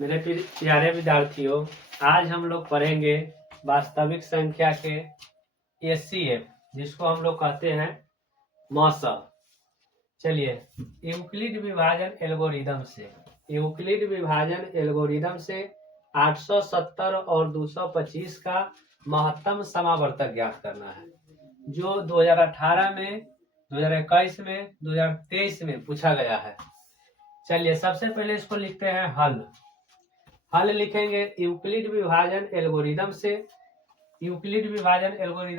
मेरे प्यारे विद्यार्थियों, आज हम लोग पढ़ेंगे वास्तविक संख्या के एचसीएफ, जिसको हम लोग कहते हैं मॉसल। चलिए, यूक्लिड विभाजन एल्गोरिदम से 870 और 225 का महत्तम समावर्तक ज्ञात करना है, जो 2018 में, 2021 में, 2023 में पूछा गया है। चलिए, सबसे पहले इसको लिखते हैं हल लिखेंगे यूक्लिड विभाजन एल्गोरिदम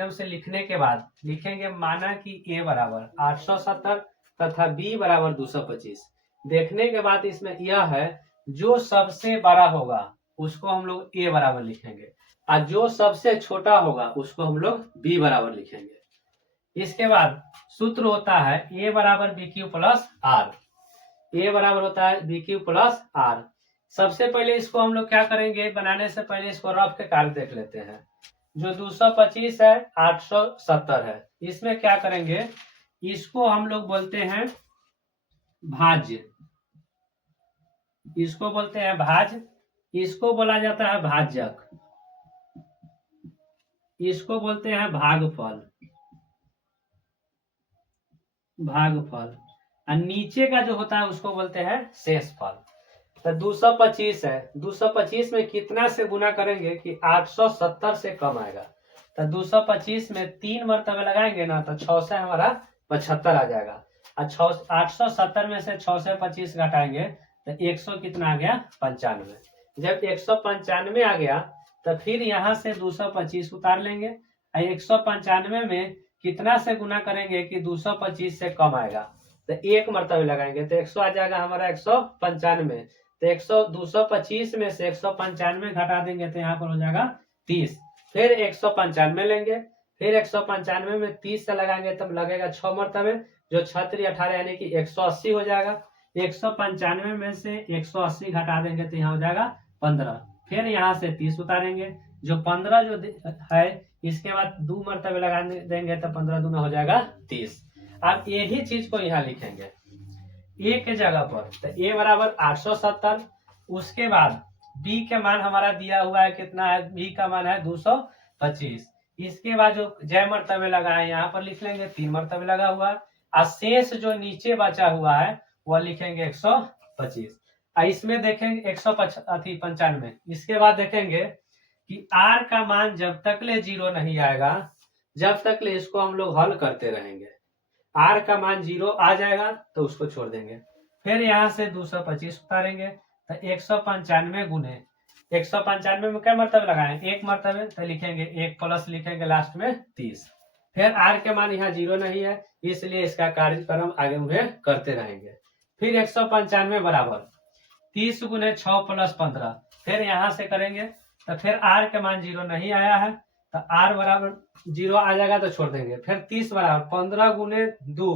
से लिखने के बाद लिखेंगे माना कि a बराबर 870 तथा b बराबर 225। देखने के बाद इसमें यह है, जो सबसे बड़ा होगा उसको हम लोग a बराबर लिखेंगे और जो सबसे छोटा होगा उसको हम लोग b बराबर लिखेंगे। इसके बाद सूत्र होता है a बराबर bq प्लस r। a बराबर होता है bq प्लस r। सबसे पहले इसको हम लोग क्या करेंगे, बनाने से पहले इसको रफ के कार्य देख लेते हैं। जो 225 है, 870 है, इसमें क्या करेंगे, इसको हम लोग बोलते हैं भाज्य। इसको बोलते हैं भाज्य, इसको बोला जाता है भाजक, इसको बोलते हैं भागफल और नीचे का जो होता है उसको बोलते हैं शेषफल। तो 225 है, 225 में कितना से गुना करेंगे कि 870 से कम आएगा। तो 225 में 3 मरतबे लगाएंगे ना, तो 6 से हमारा 75 आ जाएगा। और 870 में से 6 से 25 घटाएंगे तो 100 कितना आ गया, 95। जब 195 आ गया तो फिर यहाँ से 225 उतार लेंगे और 195 में कितना से गुना करेंगे कि 225 से कम आएगा, तो 1 मरतबे लगाएंगे तो 100 आ जाएगा हमारा 195। तो 225 में से 195 घटा देंगे तो यहाँ पर हो जाएगा 30। फिर 195 लेंगे, फिर 195 में 30 से लगाएंगे तब लगेगा 6 मरतबे, जो 6 × 18 यानी कि 180 हो जाएगा। 195 में से 180 घटा देंगे तो यहाँ हो जाएगा 15। फिर यहाँ से 30 उतारेंगे, जो 15 जो है इसके बाद 2 मरतबे लगा देंगे तो 15 दूना हो जाएगा 30। अब यही चीज को यहाँ लिखेंगे ए के जगह पर, तो ए बराबर 870। उसके बाद बी के मान हमारा दिया हुआ है कितना है, बी का मान है 225। इसके बाद जो जय मरतबे लगा है यहाँ पर लिख लेंगे 3 मरतबे लगा हुआ है, और शेष जो नीचे बचा हुआ है वह लिखेंगे 125। इसमें देखेंगे 195। इसके बाद देखेंगे कि आर का मान जब तक ले 0 नहीं आएगा, जब तक ले इसको हम लोग हल करते रहेंगे। आर का मान 0 आ जाएगा तो उसको छोड़ देंगे। फिर यहाँ से 225 उतारेंगे तो 195 गुने 195 में क्या मरतबे लगाए, 1 मरतबे, तो लिखेंगे 1 प्लस लिखेंगे लास्ट में 30। फिर आर के मान यहाँ 0 नहीं है, इसलिए इसका कार्यक्रम आगे मुझे करते रहेंगे। फिर 195 बराबर 30 गुने 6 प्लस 15, फिर यहाँ से करेंगे तो फिर आर के मान 0 नहीं आया है तो आर बराबर 0 आ जाएगा तो छोड़ देंगे। फिर 30 बराबर 15 गुने 2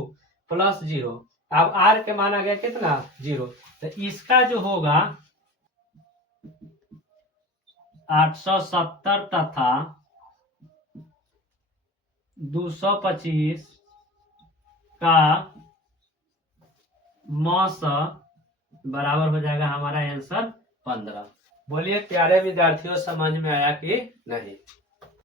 प्लस 0, अब आर के मान आ गया कितना, 0। तो इसका जो होगा 870 तथा 225 का मौसा बराबर हो जाएगा हमारा आंसर 15। बोलिए प्यारे विद्यार्थियों, समझ में आया कि नहीं।